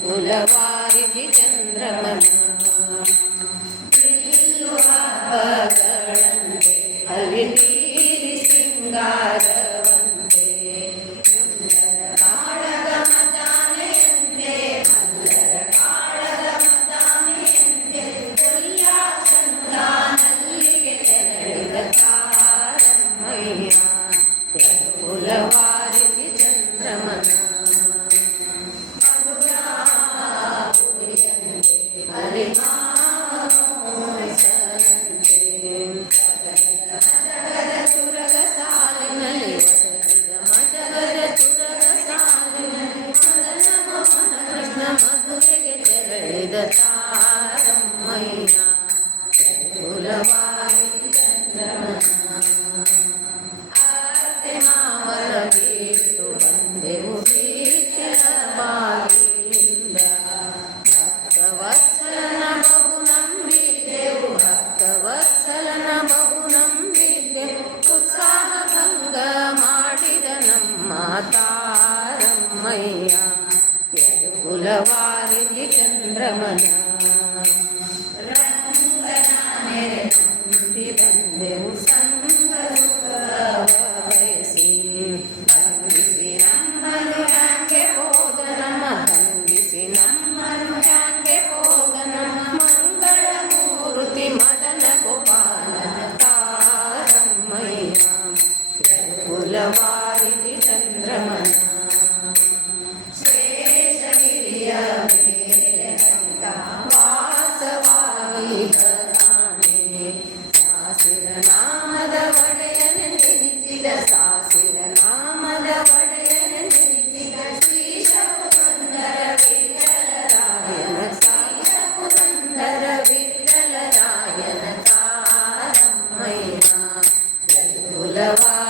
ಕುಲವಾರಿಧಿ ಚಂದ್ರಮನ ಹಬ್ಬಗಳಂತೆ ಹರಿತೀರಿ ಸಿಂಗಾರವಂತೆ ಕಾಳಗ ಮತಾನೆಯಂತೆ ಮಲ್ಲರ ಕಾಳಗ ಮತಾನೆಯಂತೆ ಕೊಲ್ಲ ಚಂದ್ರನಲ್ಲಿಗೆ ತೆರಳಿದ ತಾರಮ್ಮಯ್ಯ ಕುಲವಾರಿಧಿ ಚಂದ್ರಮನ ತುರಗ ಸಾಲಿನಲ್ಲಿ ಕೃಷ್ಣ ಮಧುರೆಗೆ ತೆರಳಿದ ತಾರಮ್ಮಯ್ಯ ಕುಲವಾರಿಧಿ ಚಂದ್ರಮನ ಆರತಿ ಮಾವನ ಬಿಟ್ಟು ಬಂದೆವು ಬೀಚಿನ ಬಾಗಿಲಿಂದ ಭಕ್ತವತ್ಸಲನ ಬಹು ನಂಬಿದ್ದೆವು ಭಕ್ತವತ್ಸಲನ ಬಹು ನಂಬಿದ್ದೆವು ಉತ್ಸಾಹ ಭಂಗ ಮಾಡಿದ ನಮ್ಮ ತಾರಮ್ಮಯ್ಯ ಕುಲವಾರಿಧಿ ಚಂದ್ರಮನ ರಂಗನ ನೆರೆ ನಂಬಿ ಬಂದೆವು ಸಂಗ ಬಯಸಿ ಭಂಗಿಸಿ ನಮ್ಮನು ಹ್ಯಾಂಗೆ ಹೋದ ನಮ್ಮ ಭಂಗಿಸಿ ನಮ್ಮನು ಹ್ಯಾಂಗೆ ಹೋದ ನಮ್ಮ ಮಂಗಳ ಮೂರ್ತಿ ಮದನ ಗೋಪಾಲನ ತಾರಮ್ಮಯ್ಯ ಕುಲವಾರಿಧಿ ಚಂದ್ರಮನ ಶೇಷಗಿರಿಯ ಮೇಲೆ ವಾಸವಾಗಿ ಸಾಸಿರ ನಾಮದ ಒಡೆಯನೆನಿಸಿದ ಸಾಸಿರ ನಾಮದ ಒಡೆಯನೆನಿಸಿದ ಶ್ರೀಶ ಪುರಂದರ ವಿಠಲರಾಯನ ಸಾಯಿಷ ಪುರಂದರ ವಿಠಲರಾಯನ ತಾರಮ್ಮಯ್ಯ ಕುಲವಾರಿಧಿ